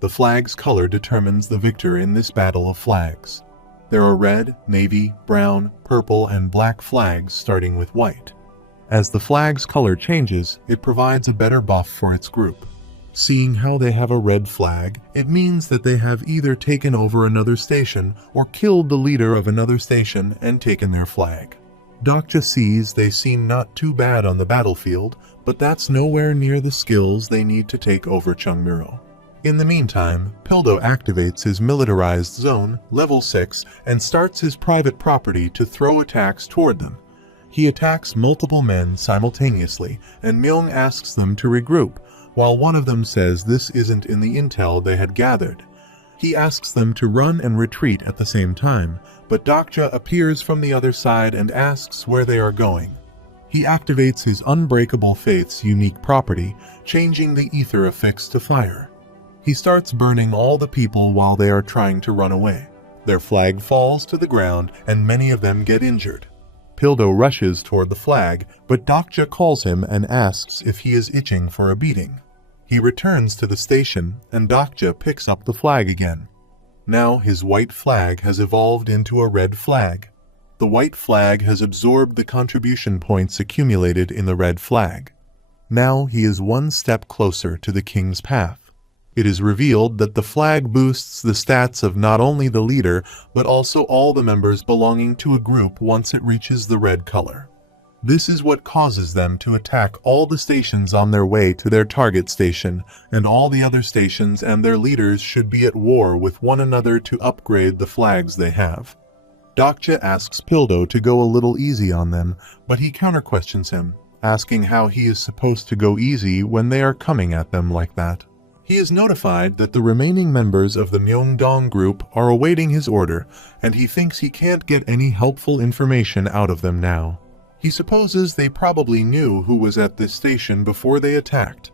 The flag's color determines the victor in this battle of flags. There are red, navy, brown, purple, and black flags starting with white. As the flag's color changes, it provides a better buff for its group. Seeing how they have a red flag, it means that they have either taken over another station or killed the leader of another station and taken their flag. Dokja sees they seem not too bad on the battlefield, but that's nowhere near the skills they need to take over Chungmuro. In the meantime, Pildo activates his militarized zone, level 6, and starts his private property to throw attacks toward them. He attacks multiple men simultaneously, and Myung asks them to regroup, while one of them says this isn't in the intel they had gathered. He asks them to run and retreat at the same time, but Dokja appears from the other side and asks where they are going. He activates his Unbreakable Faith's unique property, changing the ether affix to fire. He starts burning all the people while they are trying to run away. Their flag falls to the ground and many of them get injured. Pildo rushes toward the flag, but Dokja calls him and asks if he is itching for a beating. He returns to the station, and Dokja picks up the flag again. Now his white flag has evolved into a red flag. The white flag has absorbed the contribution points accumulated in the red flag. Now he is one step closer to the king's path. It is revealed that the flag boosts the stats of not only the leader, but also all the members belonging to a group once it reaches the red color. This is what causes them to attack all the stations on their way to their target station, and all the other stations and their leaders should be at war with one another to upgrade the flags they have. Dokja asks Pildo to go a little easy on them, but he counter-questions him, asking how he is supposed to go easy when they are coming at them like that. He is notified that the remaining members of the Myeongdong group are awaiting his order, and he thinks he can't get any helpful information out of them now. He supposes they probably knew who was at this station before they attacked.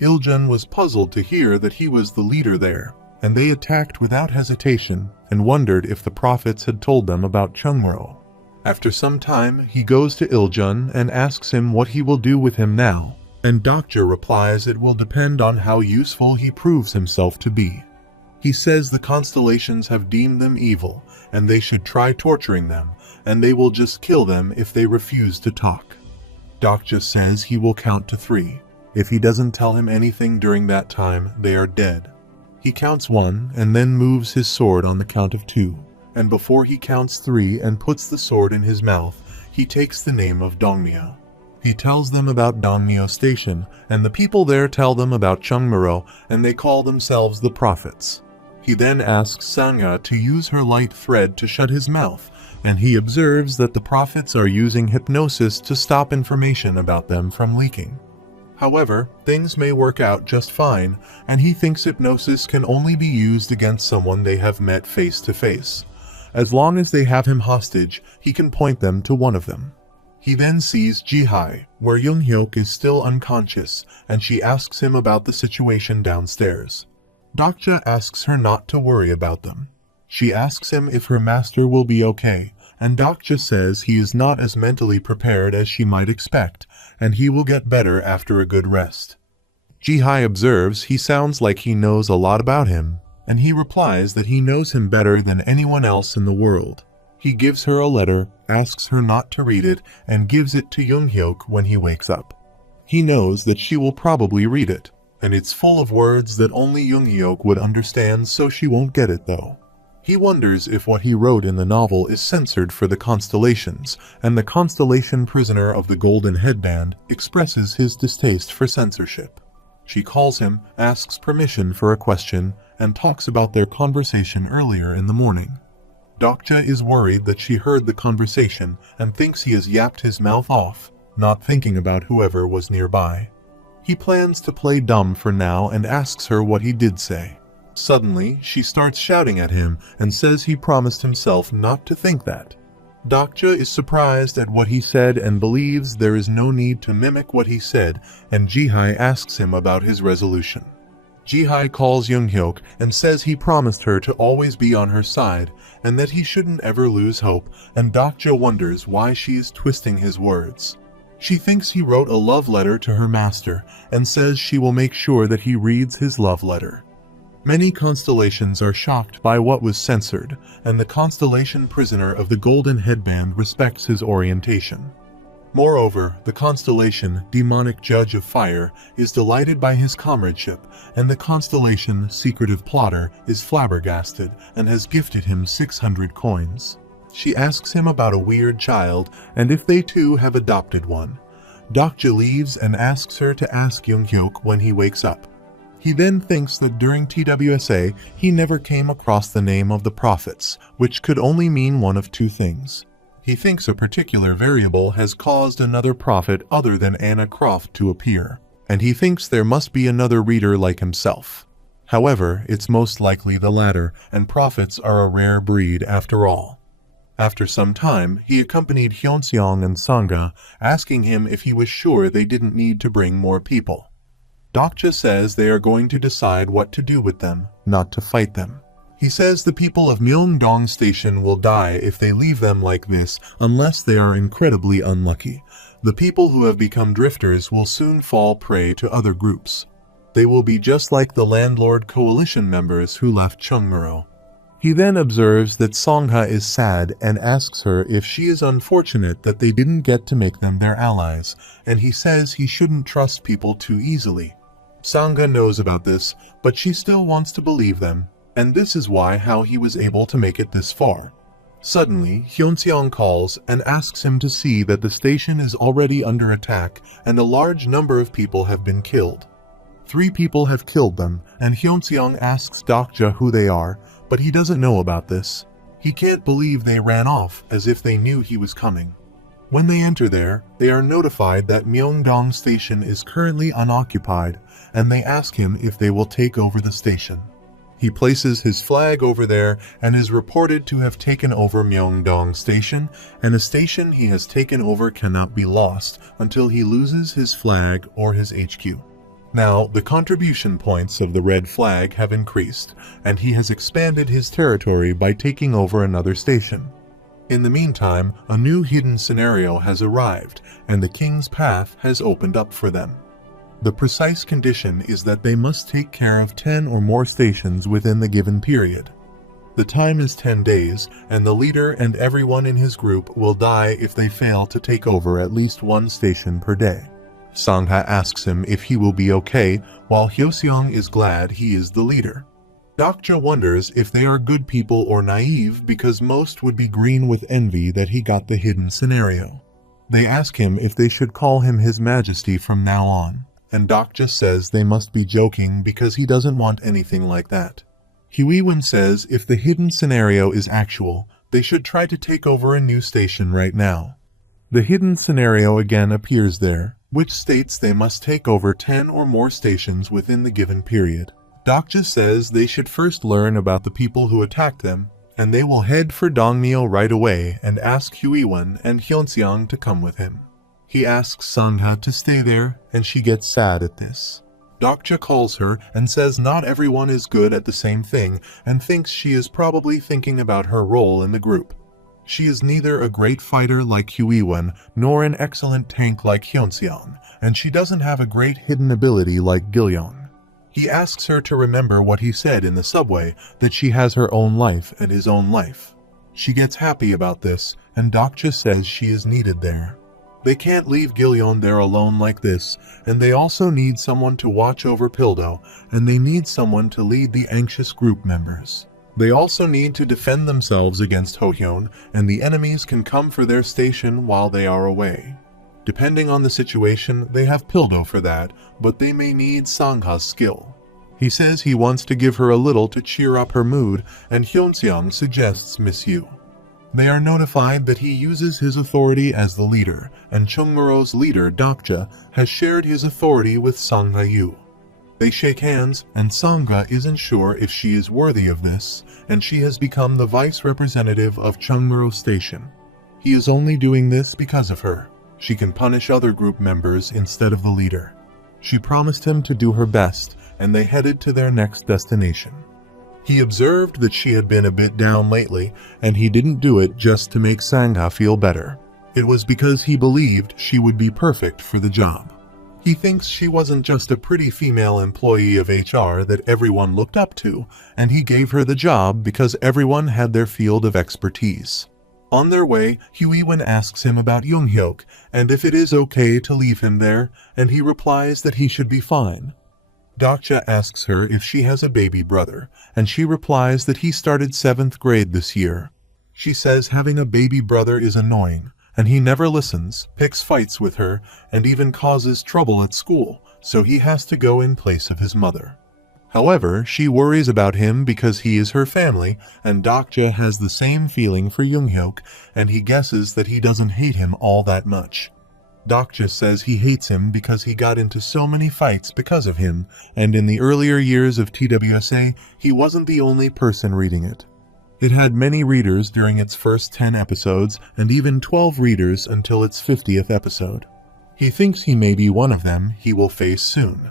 Iljun was puzzled to hear that he was the leader there, and they attacked without hesitation and wondered if the prophets had told them about Chungmuro. After some time, he goes to Iljun and asks him what he will do with him now, and Dokja replies it will depend on how useful he proves himself to be. He says the constellations have deemed them evil, and they should try torturing them, and they will just kill them if they refuse to talk. Dokja says he will count to 3. If he doesn't tell him anything during that time, they are dead. He counts 1 and then moves his sword on the count of 2, and before he counts 3 and puts the sword in his mouth, he takes the name of Dongmyo. He tells them about Dongmyo Station, and the people there tell them about Chungmuro, and they call themselves the prophets. He then asks Sangha to use her light thread to shut his mouth, and he observes that the prophets are using hypnosis to stop information about them from leaking. However, things may work out just fine, and he thinks hypnosis can only be used against someone they have met face to face. As long as they have him hostage, he can point them to one of them. He then sees Jihai, where Younghyuk is still unconscious, and she asks him about the situation downstairs. Dokja asks her not to worry about them. She asks him if her master will be okay, and Dokja says he is not as mentally prepared as she might expect, and he will get better after a good rest. Jihai observes he sounds like he knows a lot about him, and he replies that he knows him better than anyone else in the world. He gives her a letter, asks her not to read it, and gives it to Younghyuk when he wakes up. He knows that she will probably read it, and it's full of words that only Younghyuk would understand, so she won't get it though. He wonders if what he wrote in the novel is censored for the constellations, and the constellation prisoner of the golden headband expresses his distaste for censorship. She calls him, asks permission for a question, and talks about their conversation earlier in the morning. Dokja is worried that she heard the conversation and thinks he has yapped his mouth off, not thinking about whoever was nearby. He plans to play dumb for now and asks her what he did say. Suddenly, she starts shouting at him and says he promised himself not to think that. Dokja is surprised at what he said and believes there is no need to mimic what he said, and Jihai asks him about his resolution. Jihai calls Younghyuk and says he promised her to always be on her side and that he shouldn't ever lose hope, and Dokja wonders why she is twisting his words. She thinks he wrote a love letter to her master and says she will make sure that he reads his love letter. Many constellations are shocked by what was censored, and the constellation prisoner of the golden headband respects his orientation. Moreover, the constellation demonic judge of fire is delighted by his comradeship, and the constellation secretive plotter is flabbergasted and has gifted him 600 coins. She asks him about a weird child and if they too have adopted one. Dokja leaves and asks her to ask Younghyuk when he wakes up. He then thinks that during TWSA he never came across the name of the prophets, which could only mean one of two things. He thinks a particular variable has caused another prophet other than Anna Croft to appear, and he thinks there must be another reader like himself. However, it's most likely the latter, and prophets are a rare breed after all. After some time, he accompanied Hyunseong and Sangha, asking him if he was sure they didn't need to bring more people. Dokja says they are going to decide what to do with them, not to fight them. He says the people of Myeongdong Station will die if they leave them like this unless they are incredibly unlucky. The people who have become drifters will soon fall prey to other groups. They will be just like the Landlord Coalition members who left Chungmuro. He then observes that Sangha is sad and asks her if she is unfortunate that they didn't get to make them their allies, and he says he shouldn't trust people too easily. Sangha knows about this, but she still wants to believe them, and this is how he was able to make it this far. Suddenly, Hyunseong calls and asks him to see that the station is already under attack and a large number of people have been killed. 3 people have killed them, and Hyunseong asks Dokja who they are, but he doesn't know about this. He can't believe they ran off as if they knew he was coming. When they enter there, they are notified that Myeongdong Station is currently unoccupied, and they ask him if they will take over the station. He places his flag over there and is reported to have taken over Myeongdong Station, and a station he has taken over cannot be lost until he loses his flag or his HQ. Now, the contribution points of the red flag have increased, and he has expanded his territory by taking over another station. In the meantime, a new hidden scenario has arrived, and the king's path has opened up for them. The precise condition is that they must take care of 10 or more stations within the given period. The time is 10 days, and the leader and everyone in his group will die if they fail to take over at least 1 station per day. Sangha asks him if he will be okay, while Hyoseong is glad he is the leader. Dokja wonders if they are good people or naive because most would be green with envy that he got the hidden scenario. They ask him if they should call him His Majesty from now on, and Dokja says they must be joking because he doesn't want anything like that. Hwiwon says if the hidden scenario is actual, they should try to take over a new station right now. The hidden scenario again appears there, which states they must take over 10 or more stations within the given period. Dokja says they should first learn about the people who attacked them, and they will head for Dongmyo right away and ask Hwiwon and Hyunseong to come with him. He asks Sangha to stay there, and she gets sad at this. Dokja calls her and says not everyone is good at the same thing and thinks she is probably thinking about her role in the group. She is neither a great fighter like Hwiwon nor an excellent tank like Hyunseong, and she doesn't have a great hidden ability like Gilyeon. He asks her to remember what he said in the subway, that she has her own life and his own life. She gets happy about this, and Dokja says she is needed there. They can't leave Gilyeon there alone like this, and they also need someone to watch over Pildo, and they need someone to lead the anxious group members. They also need to defend themselves against Hohyun, and the enemies can come for their station while they are away. Depending on the situation, they have Pildo for that, but they may need Sangha's skill. He says he wants to give her a little to cheer up her mood, and Hyunseong suggests Miss Yu. They are notified that he uses his authority as the leader, and Chungmuro's leader, Dokja, has shared his authority with Sangha Yu. They shake hands, and Sangha isn't sure if she is worthy of this, and she has become the vice representative of Chungmuro Station. He is only doing this because of her. She can punish other group members instead of the leader. She promised him to do her best, and they headed to their next destination. He observed that she had been a bit down lately, and he didn't do it just to make Sangha feel better. It was because he believed she would be perfect for the job. He thinks she wasn't just a pretty female employee of HR that everyone looked up to, and he gave her the job because everyone had their field of expertise. On their way, Huiwen asks him about Younghyuk and if it is okay to leave him there, and he replies that he should be fine. Dokja asks her if she has a baby brother, and she replies that he started 7th grade this year. She says having a baby brother is annoying, and he never listens, picks fights with her, and even causes trouble at school, so he has to go in place of his mother. However, she worries about him because he is her family, and Dokja has the same feeling for Younghyuk, and he guesses that he doesn't hate him all that much. Dokja says he hates him because he got into so many fights because of him, and in the earlier years of TWSA, he wasn't the only person reading it. It had many readers during its first 10 episodes, and even 12 readers until its 50th episode. He thinks he may be one of them he will face soon.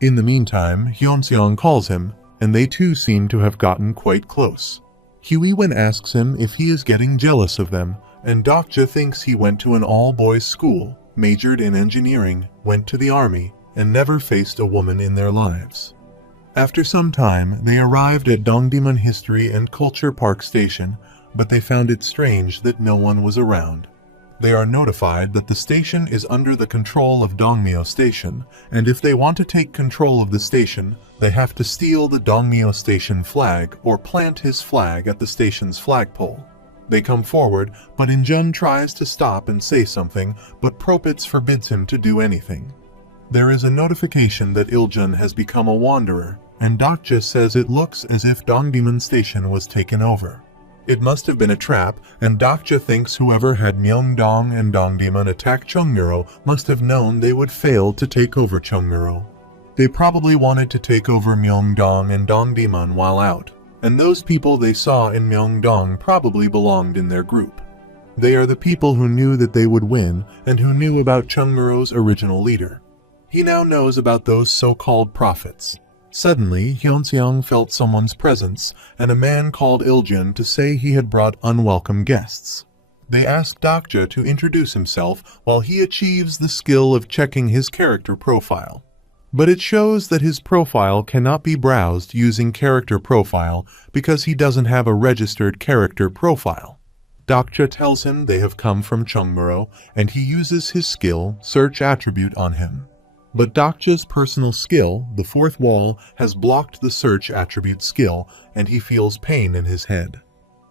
In the meantime, Hyunseong calls him, and they two seem to have gotten quite close. Huiwen asks him if he is getting jealous of them, and Dokja thinks he went to an all-boys school, majored in engineering, went to the army, and never faced a woman in their lives. After some time, they arrived at Dongdaemun History and Culture Park Station, but they found it strange that no one was around. They are notified that the station is under the control of Dongmyo Station, and if they want to take control of the station, they have to steal the Dongmyo Station flag or plant his flag at the station's flagpole. They come forward, but Injun tries to stop and say something, but Propitz forbids him to do anything. There is a notification that Iljun has become a wanderer, and Dokja says it looks as if Dongdaemun Station was taken over. It must have been a trap, and Dokja thinks whoever had Myeongdong and Dongdaemun attack Cheongmuro must have known they would fail to take over Cheongmuro. They probably wanted to take over Myeongdong and Dongdaemun while out, and those people they saw in Myeongdong probably belonged in their group. They are the people who knew that they would win and who knew about Cheongmuro's original leader. He now knows about those so-called prophets. Suddenly, Hyunseong felt someone's presence, and a man called Iljun to say he had brought unwelcome guests. They ask Dokja to introduce himself while he achieves the skill of checking his character profile. But it shows that his profile cannot be browsed using character profile because he doesn't have a registered character profile. Dokja tells him they have come from Cheongmuro, and he uses his skill, Search Attribute, on him. But Dokja's personal skill, the fourth wall, has blocked the Search Attribute skill, and he feels pain in his head.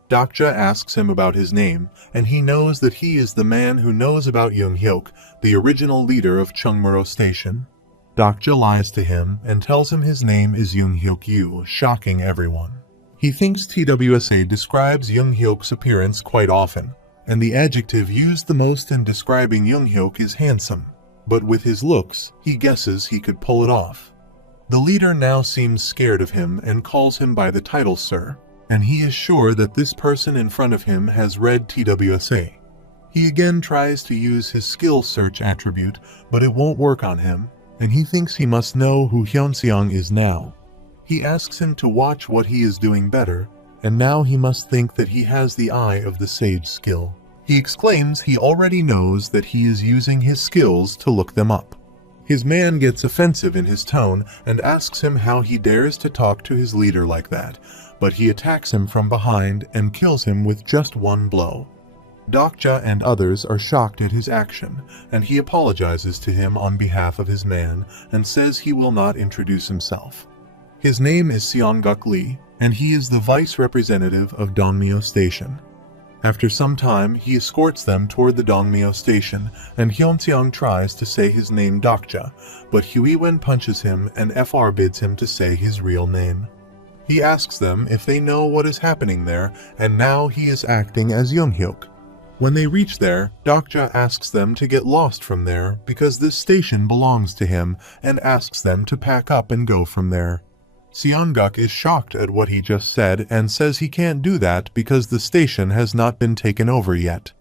Dokja asks him about his name, and he knows that he is the man who knows about Younghyuk, the original leader of Cheongmuro Station. Dokja lies to him and tells him his name is Younghyuk Yu, shocking everyone. He thinks TWSA describes Younghyuk's appearance quite often, and the adjective used the most in describing Younghyuk is handsome. But with his looks, he guesses he could pull it off. The leader now seems scared of him and calls him by the title Sir, and he is sure that this person in front of him has read TWSA. He again tries to use his skill search attribute, but it won't work on him, and he thinks he must know who Hyunseong is now. He asks him to watch what he is doing better, and now he must think that he has the Eye of the Sage skill. He exclaims he already knows that he is using his skills to look them up. His man gets offensive in his tone and asks him how he dares to talk to his leader like that, but he attacks him from behind and kills him with just one blow. Dokja and others are shocked at his action, and he apologizes to him on behalf of his man and says he will not introduce himself. His name is Seonguk Lee, and he is the vice representative of Dongmyo Station. After some time, he escorts them toward the Dongmyo Station, and Hyunseong tries to say his name Dokja, but Huiwen punches him and FR bids him to say his real name. He asks them if they know what is happening there, and now he is acting as Younghyuk. When they reach there, Dokja asks them to get lost from there because this station belongs to him, and asks them to pack up and go from there. Seonguk is shocked at what he just said and says he can't do that because the station has not been taken over yet.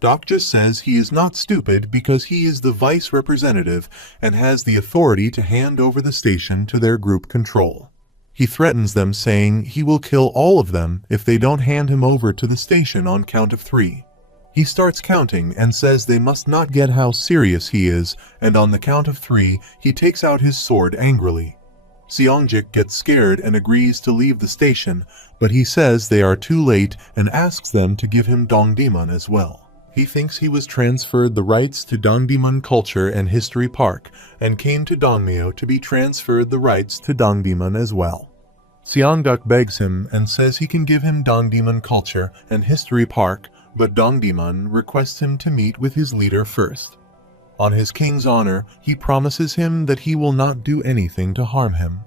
Dokja says he is not stupid because he is the vice representative and has the authority to hand over the station to their group control. He threatens them, saying he will kill all of them if they don't hand him over to the station on count of 3. He starts counting and says they must not get how serious he is, and on the count of 3, he takes out his sword angrily. Seongjik gets scared and agrees to leave the station, but he says they are too late and asks them to give him Dongdaemun as well. He thinks he was transferred the rights to Dongdaemun Culture and History Park and came to Dongmyo to be transferred the rights to Dongdaemun as well. Seongguk begs him and says he can give him Dongdaemun Culture and History Park, but Dongdaemun requests him to meet with his leader first. On his king's honor, he promises him that he will not do anything to harm him.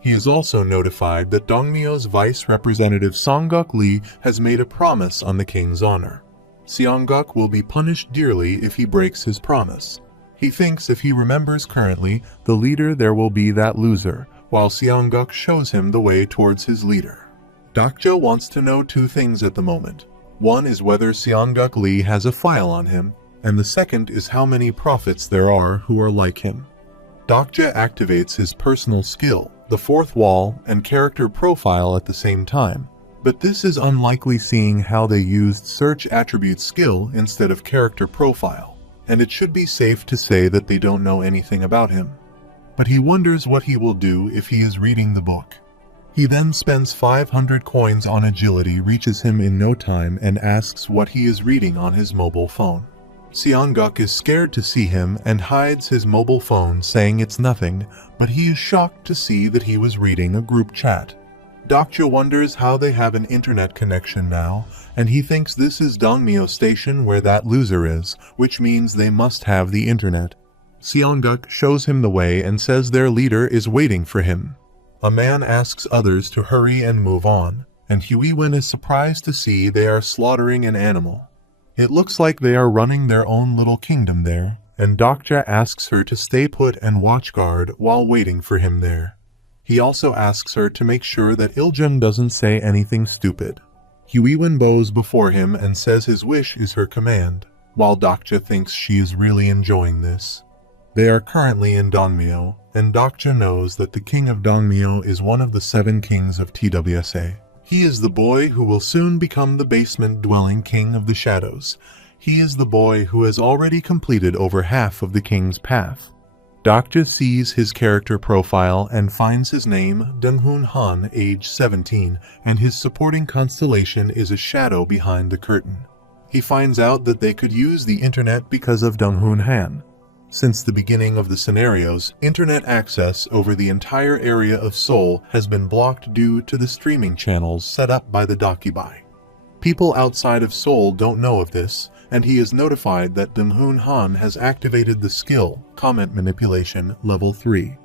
He is also notified that Dongmyo's vice representative Songguk Lee has made a promise on the king's honor. Seongguk will be punished dearly if he breaks his promise. He thinks if he remembers currently, the leader there will be that loser, while Seongguk shows him the way towards his leader. Dokja wants to know 2 things at the moment. One is whether Seongguk Lee has a file on him, and the second is how many prophets there are who are like him. Dokja activates his personal skill, the 4th wall, and character profile at the same time, but this is unlikely seeing how they used search attribute skill instead of character profile, and it should be safe to say that they don't know anything about him. But he wonders what he will do if he is reading the book. He then spends 500 coins on agility, reaches him in no time, and asks what he is reading on his mobile phone. Seongguk is scared to see him and hides his mobile phone, saying it's nothing, but he is shocked to see that he was reading a group chat. Dokja wonders how they have an internet connection now, and he thinks this is Dongmyo Station where that loser is, which means they must have the internet. Seongguk shows him the way and says their leader is waiting for him. A man asks others to hurry and move on, and Huiwen is surprised to see they are slaughtering an animal. It looks like they are running their own little kingdom there, and Dokja asks her to stay put and watch guard while waiting for him there. He also asks her to make sure that Iljun doesn't say anything stupid. Huiwen bows before him and says his wish is her command, while Dokja thinks she is really enjoying this. They are currently in Dongmyo, and Dokja knows that the king of Dongmyo is one of the 7 kings of TWSA. He is the boy who will soon become the basement-dwelling king of the shadows. He is the boy who has already completed over half of the king's path. Dokja sees his character profile and finds his name, Donghoon Han, age 17, and his supporting constellation is a shadow behind the curtain. He finds out that they could use the internet because of Donghoon Han. Since the beginning of the scenarios, internet access over the entire area of Seoul has been blocked due to the streaming channels set up by the Dokibai. People outside of Seoul don't know of this, and he is notified that Donghoon Han has activated the skill, Comment Manipulation, level 3.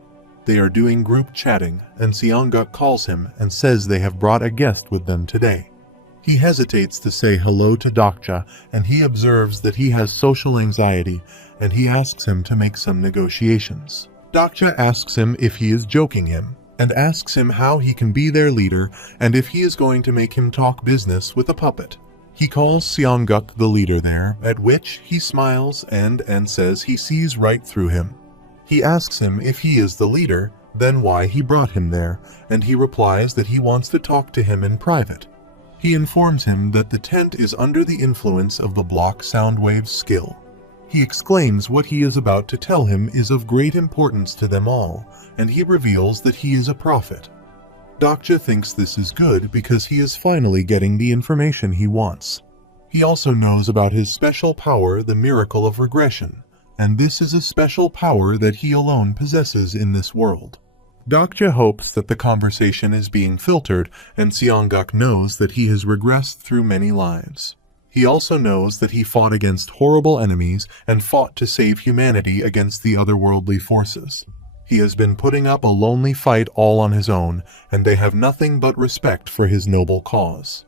They are doing group chatting, and Seongguk calls him and says they have brought a guest with them today. He hesitates to say hello to Dokja, and he observes that he has social anxiety, and he asks him to make some negotiations. Dokja asks him if he is joking him, and asks him how he can be their leader and if he is going to make him talk business with a puppet. He calls Seongguk the leader there, at which he smiles and says he sees right through him. He asks him if he is the leader, then why he brought him there, and he replies that he wants to talk to him in private. He informs him that the tent is under the influence of the block soundwave skill. He exclaims what he is about to tell him is of great importance to them all, and he reveals that he is a prophet. Dokja thinks this is good because he is finally getting the information he wants. He also knows about his special power, the Miracle of Regression, and this is a special power that he alone possesses in this world. Dokja hopes that the conversation is being filtered, and Seongguk knows that he has regressed through many lives. He also knows that he fought against horrible enemies and fought to save humanity against the otherworldly forces. He has been putting up a lonely fight all on his own, and they have nothing but respect for his noble cause.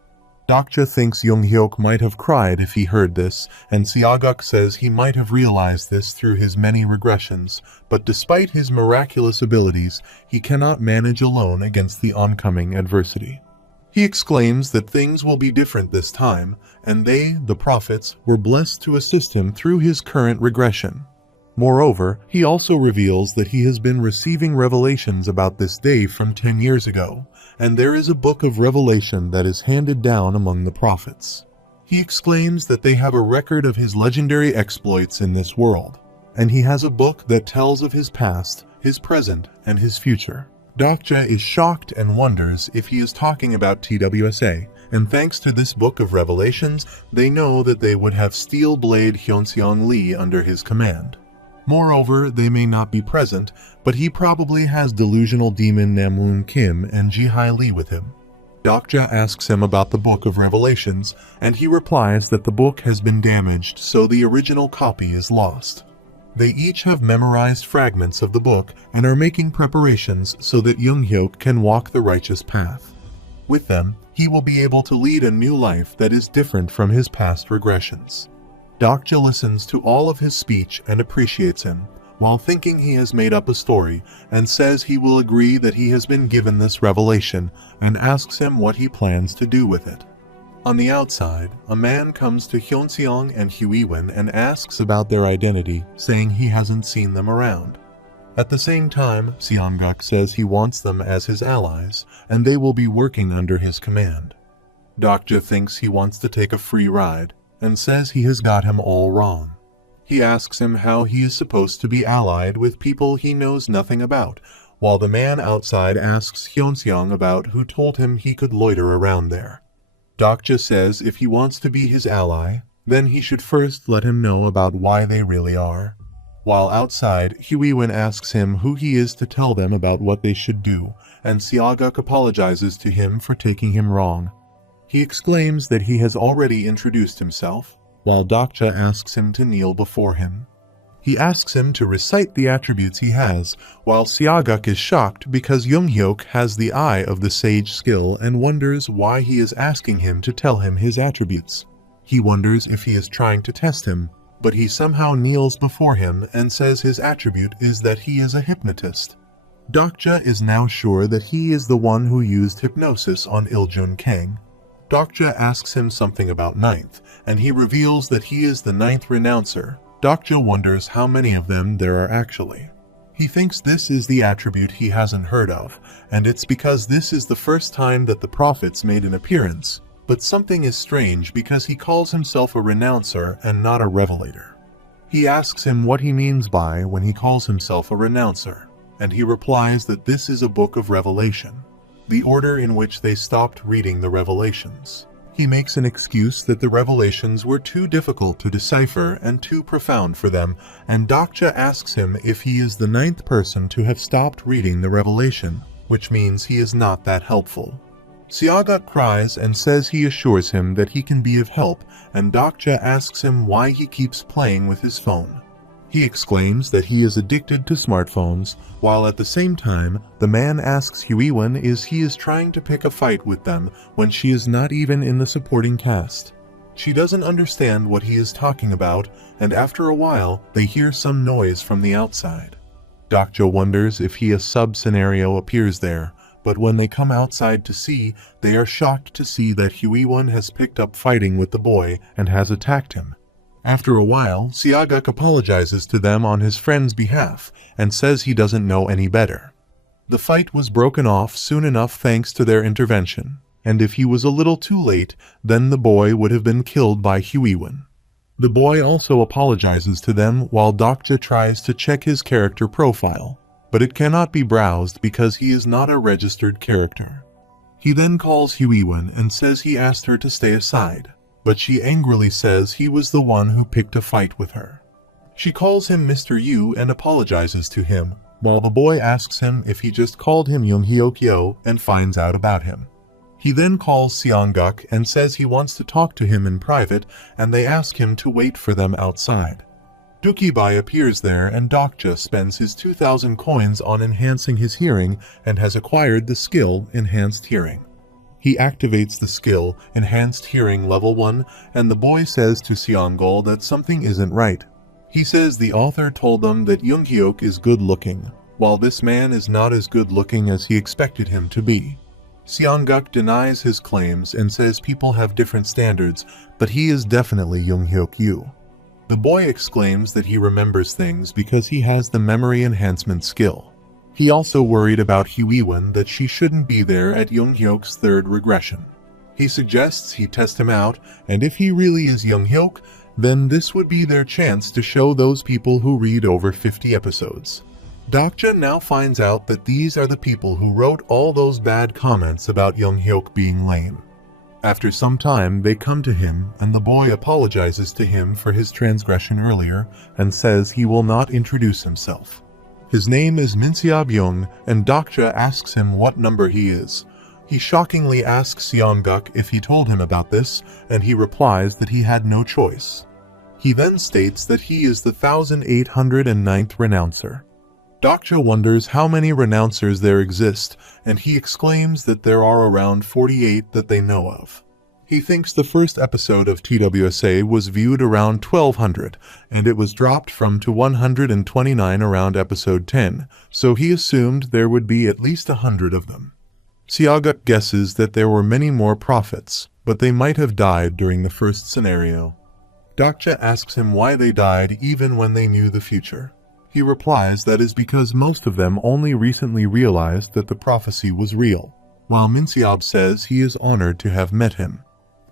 Dokja thinks Junghyuk might have cried if he heard this, and Seongguk says he might have realized this through his many regressions, but despite his miraculous abilities, he cannot manage alone against the oncoming adversity. He exclaims that things will be different this time, and they, the prophets, were blessed to assist him through his current regression. Moreover, he also reveals that he has been receiving revelations about this day from 10 years ago, and there is a book of revelation that is handed down among the prophets. He exclaims that they have a record of his legendary exploits in this world, and he has a book that tells of his past, his present, and his future. Dokja is shocked and wonders if he is talking about TWSA, and thanks to this book of revelations, they know that they would have Steel Blade Hyunseong Lee under his command. Moreover, they may not be present, but he probably has delusional demon Namwoon Kim and Jihai Lee with him. Dokja asks him about the Book of Revelations, and he replies that the book has been damaged, so the original copy is lost. They each have memorized fragments of the book and are making preparations so that Younghyuk can walk the righteous path. With them, he will be able to lead a new life that is different from his past regressions. Dokja listens to all of his speech and appreciates him, while thinking he has made up a story, and says he will agree that he has been given this revelation, and asks him what he plans to do with it. On the outside, a man comes to Hyunseong and Huiwen and asks about their identity, saying he hasn't seen them around. At the same time, Seongguk says he wants them as his allies, and they will be working under his command. Dokja thinks he wants to take a free ride, and says he has got him all wrong. He asks him how he is supposed to be allied with people he knows nothing about, while the man outside asks Hyunseong about who told him he could loiter around there. Dokja says if he wants to be his ally, then he should first let him know about why they really are. While outside, Huiwen asks him who he is to tell them about what they should do, and Seongguk apologizes to him for taking him wrong. He exclaims that he has already introduced himself, while Dokja asks him to kneel before him. He asks him to recite the attributes he has, while Seongguk is shocked because Younghyuk has the Eye of the Sage skill and wonders why he is asking him to tell him his attributes. He wonders if he is trying to test him, but he somehow kneels before him and says his attribute is that he is a hypnotist. Dokja is now sure that he is the one who used hypnosis on Iljun Kang. Dokja asks him something about ninth, and he reveals that he is the ninth renouncer. Dokja wonders how many of them there are actually. He thinks this is the attribute he hasn't heard of, and it's because this is the first time that the prophets made an appearance. But something is strange because he calls himself a renouncer and not a revelator. He asks him what he means by when he calls himself a renouncer, and he replies that this is a book of revelation, the order in which they stopped reading the revelations. He makes an excuse that the revelations were too difficult to decipher and too profound for them, and Dokja asks him if he is the ninth person to have stopped reading the revelation, which means he is not that helpful. Seongguk cries and says he assures him that he can be of help, and Dokja asks him why he keeps playing with his phone. He exclaims that he is addicted to smartphones, while at the same time, the man asks Huiwen if he is trying to pick a fight with them when she is not even in the supporting cast. She doesn't understand what he is talking about, and after a while, they hear some noise from the outside. Dokja wonders if a sub-scenario appears there, but when they come outside to see, they are shocked to see that Huiwen has picked up fighting with the boy and has attacked him. After a while, Seongguk apologizes to them on his friend's behalf and says he doesn't know any better. The fight was broken off soon enough thanks to their intervention, and if he was a little too late, then the boy would have been killed by Huiwen. The boy also apologizes to them while Dokja tries to check his character profile, but it cannot be browsed because he is not a registered character. He then calls Huiwen and says he asked her to stay aside, but she angrily says he was the one who picked a fight with her. She calls him Mr. Yu and apologizes to him, while the boy asks him if he just called him Younghyuk and finds out about him. He then calls Seongguk and says he wants to talk to him in private, and they ask him to wait for them outside. Dukibai appears there, and Dokja spends his 2,000 coins on enhancing his hearing and has acquired the skill Enhanced Hearing. He activates the skill Enhanced Hearing Level 1, and the boy says to Seonggul that something isn't right. He says the author told them that Younghyuk is good-looking, while this man is not as good-looking as he expected him to be. Seongguk denies his claims and says people have different standards, but he is definitely Younghyuk Yu. The boy exclaims that he remembers things because he has the memory enhancement skill. He also worried about Huiwen that she shouldn't be there at Younghyuk's third regression. He suggests he test him out, and if he really is Young Hyuk, then this would be their chance to show those people who read over 50 episodes. Dokja now finds out that these are the people who wrote all those bad comments about Young Hyuk being lame. After some time, they come to him, and the boy apologizes to him for his transgression earlier and says he will not introduce himself. His name is Minseob Young, and Dokja asks him what number he is. He shockingly asks Seongguk if he told him about this, and he replies that he had no choice. He then states that he is the 1809th renouncer. Dokja wonders how many renouncers there exist, and he exclaims that there are around 48 that they know of. He thinks the first episode of TWSA was viewed around 1200, and it was dropped from to 129 around episode 10, so he assumed there would be at least 100 of them. Seongguk guesses that there were many more prophets, but they might have died during the first scenario. Dokja asks him why they died even when they knew the future. He replies that is because most of them only recently realized that the prophecy was real, while Minseob says he is honored to have met him.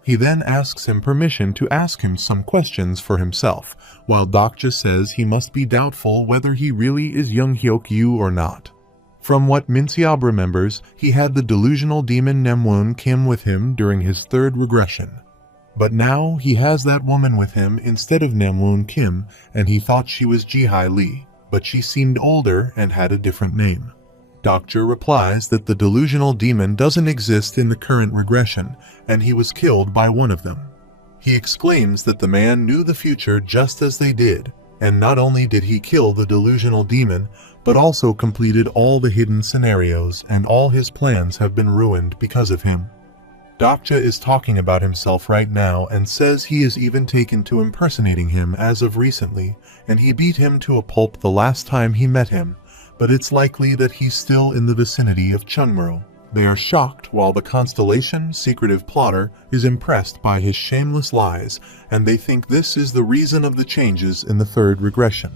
He then asks him permission to ask him some questions for himself, while Dokja says he must be doubtful whether he really is Young Hyuk Yu or not. From what Minseob remembers, he had the delusional demon Namwoon Kim with him during his third regression. But now he has that woman with him instead of Namwoon Kim, and he thought she was Jihai Lee, but she seemed older and had a different name. Dokja replies that the delusional demon doesn't exist in the current regression, and he was killed by one of them. He exclaims that the man knew the future just as they did, and not only did he kill the delusional demon, but also completed all the hidden scenarios, and all his plans have been ruined because of him. Dokja is talking about himself right now and says he is even taken to impersonating him as of recently, and he beat him to a pulp the last time he met him, but it's likely that he's still in the vicinity of Chungmuro. They are shocked while the Constellation, secretive plotter, is impressed by his shameless lies, and they think this is the reason of the changes in the third regression.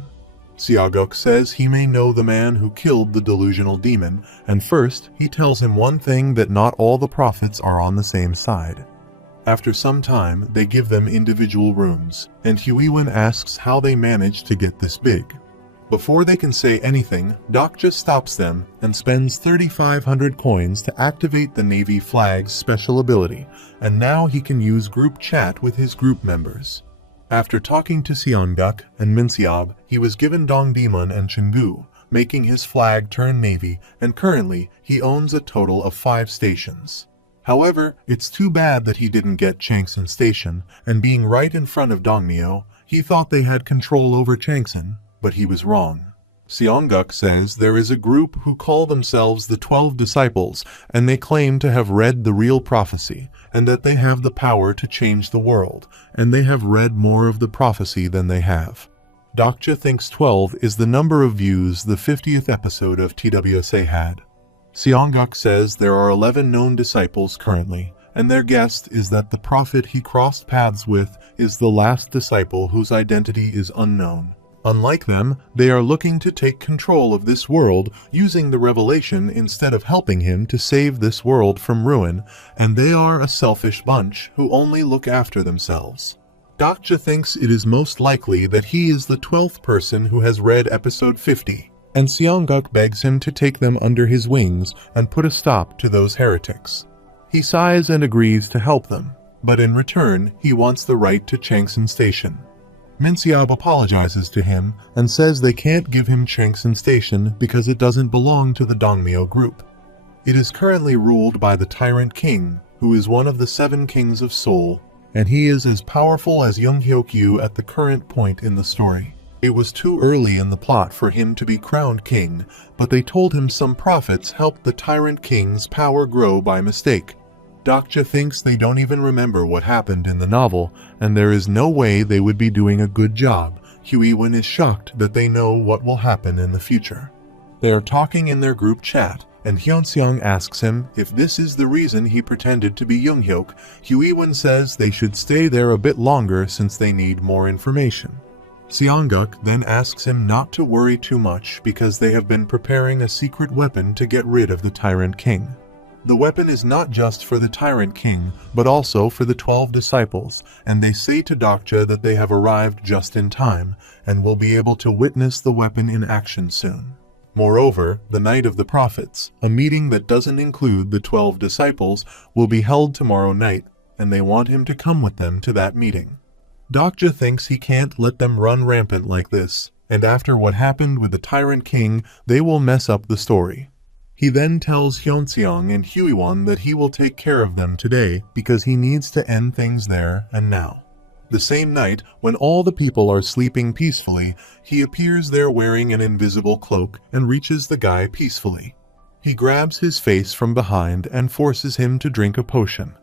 Seongguk says he may know the man who killed the delusional demon, and first he tells him one thing, that not all the prophets are on the same side. After some time, they give them individual rooms, and Huiwen asks how they managed to get this big. Before they can say anything, Dokja stops them and spends 3,500 coins to activate the Navy flag's special ability, and now he can use group chat with his group members. After talking to Seongguk and Minseob, he was given Dongdaemun and Chungu, making his flag turn Navy, and currently he owns a total of 5 stations. However, it's too bad that he didn't get Changsan Station, and being right in front of Dongmyo, he thought they had control over Changsan, but he was wrong. Seongguk says there is a group who call themselves the 12 Disciples, and they claim to have read the real prophecy, and that they have the power to change the world, and they have read more of the prophecy than they have. Dokja thinks 12 is the number of views the 50th episode of TWSA had. Seongguk says there are 11 known disciples currently, and their guess is that the prophet he crossed paths with is the last disciple whose identity is unknown. Unlike them, they are looking to take control of this world using the revelation instead of helping him to save this world from ruin, and they are a selfish bunch who only look after themselves. Dokja thinks it is most likely that he is the 12th person who has read episode 50, and Seongguk begs him to take them under his wings and put a stop to those heretics. He sighs and agrees to help them, but in return he wants the right to Changsan Station. Minseob apologizes to him and says they can't give him Changsan Station because it doesn't belong to the Dongmyo group. It is currently ruled by the Tyrant King, who is one of the 7 kings of Seoul, and he is as powerful as Young Hyuk Yu at the current point in the story. It was too early in the plot for him to be crowned king, but they told him some prophets helped the Tyrant King's power grow by mistake. Dokja thinks they don't even remember what happened in the novel, and there is no way they would be doing a good job. Huiwen is shocked that they know what will happen in the future. They are talking in their group chat, and Hyunseong asks him if this is the reason he pretended to be Younghyuk. Huiwen says they should stay there a bit longer since they need more information. Seongguk then asks him not to worry too much because they have been preparing a secret weapon to get rid of the Tyrant King. The weapon is not just for the Tyrant King, but also for the 12 disciples, and they say to Dokja that they have arrived just in time, and will be able to witness the weapon in action soon. Moreover, the Night of the Prophets, a meeting that doesn't include the 12 disciples, will be held tomorrow night, and they want him to come with them to that meeting. Dokja thinks he can't let them run rampant like this, and after what happened with the Tyrant King, they will mess up the story. He then tells Hyunseong and Huiwon that he will take care of them today because he needs to end things there and now. The same night, when all the people are sleeping peacefully, he appears there wearing an invisible cloak and reaches the guy peacefully. He grabs his face from behind and forces him to drink a potion.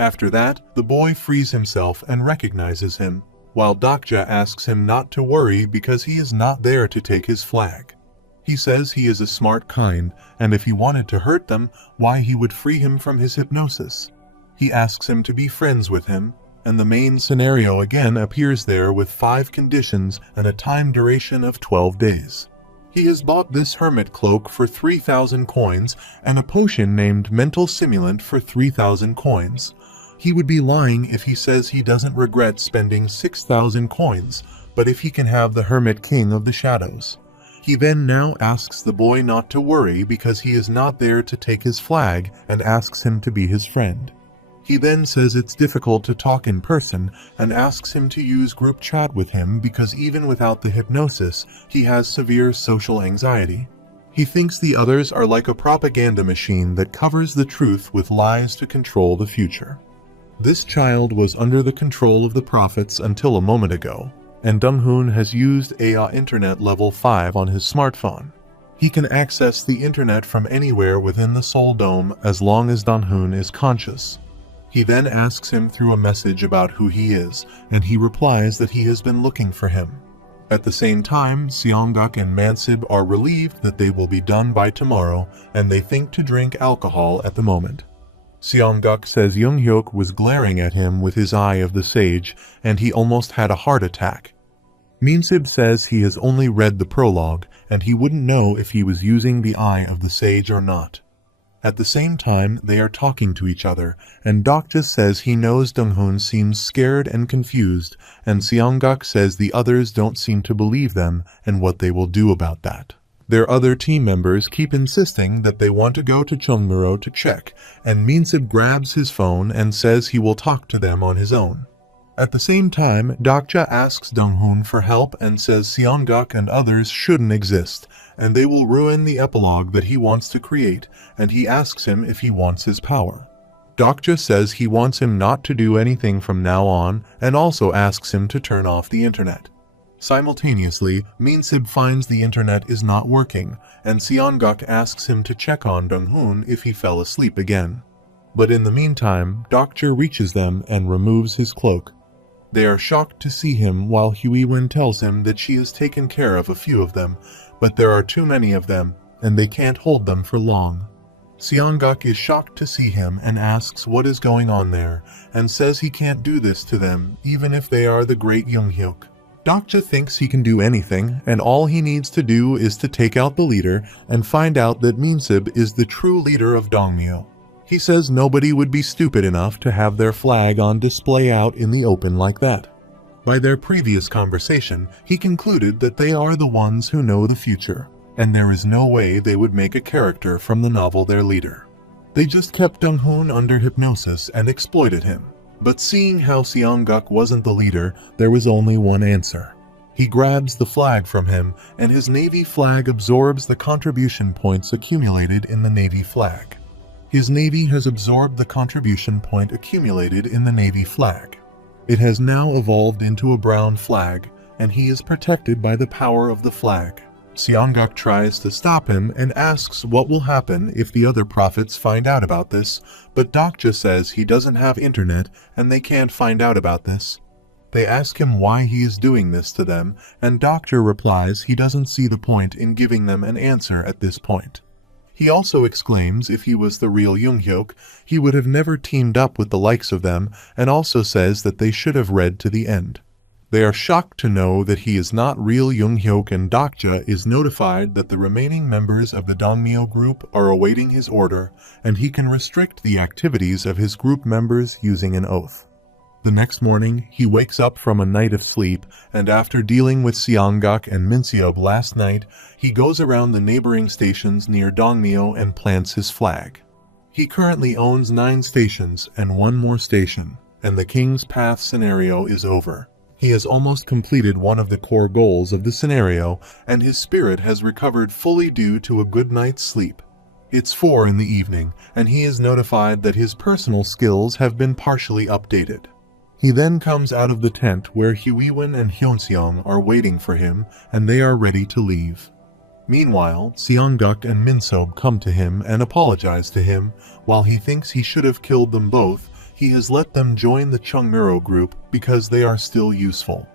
After that, the boy frees himself and recognizes him, while Dokja asks him not to worry because he is not there to take his flag. He says he is a smart kind, and if he wanted to hurt them, why he would free him from his hypnosis. He asks him to be friends with him, and the main scenario again appears there with 5 conditions and a time duration of 12 days. He has bought this hermit cloak for 3,000 coins and a potion named Mental Simulant for 3,000 coins. He would be lying if he says he doesn't regret spending 6,000 coins, but if he can have the Hermit King of the Shadows. He then now asks the boy not to worry because he is not there to take his flag and asks him to be his friend. He then says it's difficult to talk in person and asks him to use group chat with him because even without the hypnosis, he has severe social anxiety. He thinks the others are like a propaganda machine that covers the truth with lies to control the future. This child was under the control of the prophets until a moment ago, and Donghoon has used AI Internet Level 5 on his smartphone. He can access the internet from anywhere within the Soul Dome as long as Donghoon is conscious. He then asks him through a message about who he is, and he replies that he has been looking for him. At the same time, Seongguk and Mansib are relieved that they will be done by tomorrow, and they think to drink alcohol at the moment. Seongguk says Younghyuk was glaring at him with his eye of the sage, and he almost had a heart attack. Minsib says he has only read the prologue, and he wouldn't know if he was using the eye of the sage or not. At the same time, they are talking to each other, and Dokja says he knows Donghoon seems scared and confused, and Seongguk says the others don't seem to believe them and what they will do about that. Their other team members keep insisting that they want to go to Cheongmuro to check, and Minsib grabs his phone and says he will talk to them on his own. At the same time, Dokja asks Donghoon for help and says Seongguk and others shouldn't exist, and they will ruin the epilogue that he wants to create, and he asks him if he wants his power. Dokja says he wants him not to do anything from now on, and also asks him to turn off the internet. Simultaneously, Minsib finds the internet is not working, and Seongguk asks him to check on Donghoon if he fell asleep again. But in the meantime, Dokja reaches them and removes his cloak. They are shocked to see him while Huiwen tells him that she has taken care of a few of them, but there are too many of them, and they can't hold them for long. Seongguk is shocked to see him and asks what is going on there, and says he can't do this to them, even if they are the great Younghyuk. Dokja thinks he can do anything, and all he needs to do is to take out the leader and find out that Minsib is the true leader of Dongmyo. He says nobody would be stupid enough to have their flag on display out in the open like that. By their previous conversation, he concluded that they are the ones who know the future, and there is no way they would make a character from the novel their leader. They just kept Donghoon under hypnosis and exploited him. But seeing how Seongguk wasn't the leader, there was only one answer. He grabs the flag from him, and his navy flag absorbs the contribution points accumulated in the navy flag. His navy has absorbed the contribution point accumulated in the navy flag. It has now evolved into a brown flag, and he is protected by the power of the flag. Seongguk tries to stop him and asks what will happen if the other prophets find out about this, but Dokja says he doesn't have internet and they can't find out about this. They ask him why he is doing this to them, and Dokja replies he doesn't see the point in giving them an answer at this point. He also exclaims if he was the real Younghyuk, he would have never teamed up with the likes of them, and also says that they should have read to the end. They are shocked to know that he is not real Young-hyuk, and Dokja is notified that the remaining members of the Dongmyo group are awaiting his order, and he can restrict the activities of his group members using an oath. The next morning, he wakes up from a night of sleep, and after dealing with Seongguk and Minseob last night, he goes around the neighboring stations near Dongmyo and plants his flag. He currently owns 9 stations and 1 more station, and the King's Path scenario is over. He has almost completed one of the core goals of the scenario, and his spirit has recovered fully due to a good night's sleep. It's 4 in the evening, and he is notified that his personal skills have been partially updated. He then comes out of the tent where Hwiwon and Hyunseong are waiting for him, and they are ready to leave. Meanwhile, Seongguk and Minseob come to him and apologize to him. While he thinks he should have killed them both, he has let them join the Chungmuro group because they are still useful.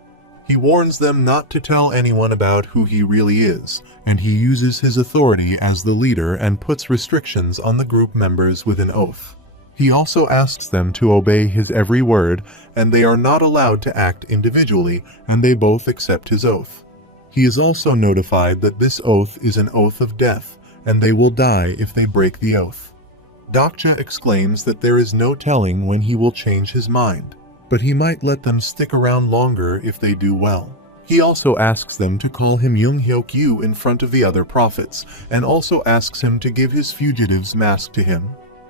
He warns them not to tell anyone about who he really is, and he uses his authority as the leader and puts restrictions on the group members with an oath. He also asks them to obey his every word, and they are not allowed to act individually, and they both accept his oath. He is also notified that this oath is an oath of death, and they will die if they break the oath. Dokja exclaims that there is no telling when he will change his mind, but he might let them stick around longer if they do well. He also asks them to call him Young-hyuk in front of the other prophets, and also asks him to give his fugitive's mask to him.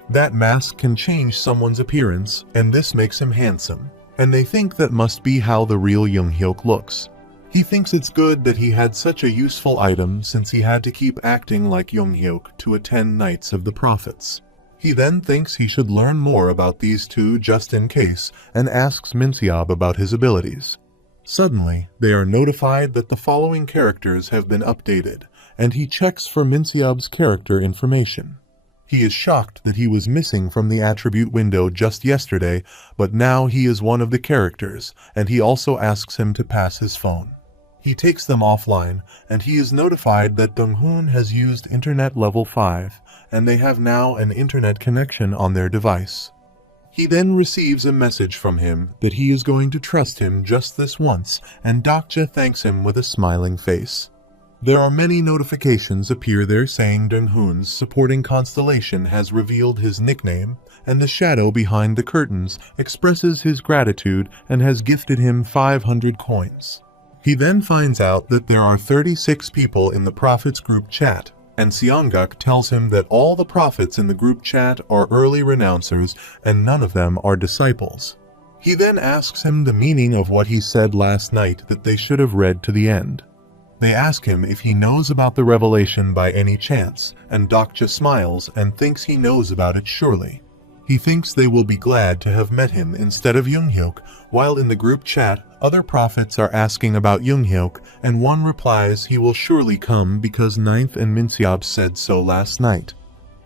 That mask can change someone's appearance, and this makes him handsome, and they think that must be how the real Young-hyuk looks. He thinks it's good that he had such a useful item since he had to keep acting like Young-hyuk to attend Nights of the Prophets. He then thinks he should learn more about these two just in case, and asks Minseob about his abilities. Suddenly, they are notified that the following characters have been updated, and he checks for Minseob's character information. He is shocked that he was missing from the attribute window just yesterday, but now he is one of the characters, and he also asks him to pass his phone. He takes them offline, and he is notified that Donghoon has used Internet Level 5, and they have now an internet connection on their device. He then receives a message from him that he is going to trust him just this once, and Dokja thanks him with a smiling face. There are many notifications appear there saying Donghoon's supporting Constellation has revealed his nickname, and the shadow behind the curtains expresses his gratitude and has gifted him 500 coins. He then finds out that there are 36 people in the Prophets group chat, and Seongguk tells him that all the prophets in the group chat are early renouncers and none of them are disciples. He then asks him the meaning of what he said last night that they should have read to the end. They ask him if he knows about the revelation by any chance, and Dokja smiles and thinks he knows about it surely. He thinks they will be glad to have met him instead of Young-hyuk, while in the group chat, other prophets are asking about Young-hyuk, and one replies he will surely come because Ninth and Minseob said so last night.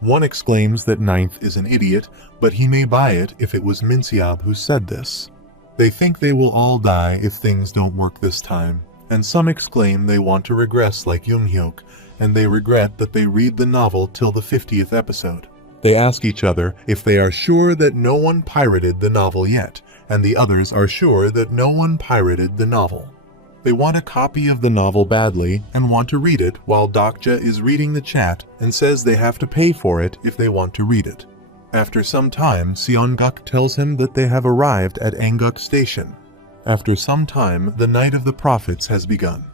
One exclaims that Ninth is an idiot, but he may buy it if it was Minseob who said this. They think they will all die if things don't work this time, and some exclaim they want to regress like Young-hyuk, and they regret that they read the novel till the 50th episode. They ask each other if they are sure that no one pirated the novel yet, and the others are sure that no one pirated the novel. They want a copy of the novel badly and want to read it while Dokja is reading the chat and says they have to pay for it if they want to read it. After some time, Seongguk tells him that they have arrived at Angguk Station. After some time, the Night of the Prophets has begun.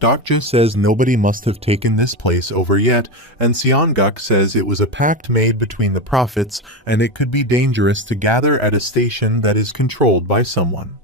Dokja says nobody must have taken this place over yet, and Seongguk says it was a pact made between the prophets and it could be dangerous to gather at a station that is controlled by someone.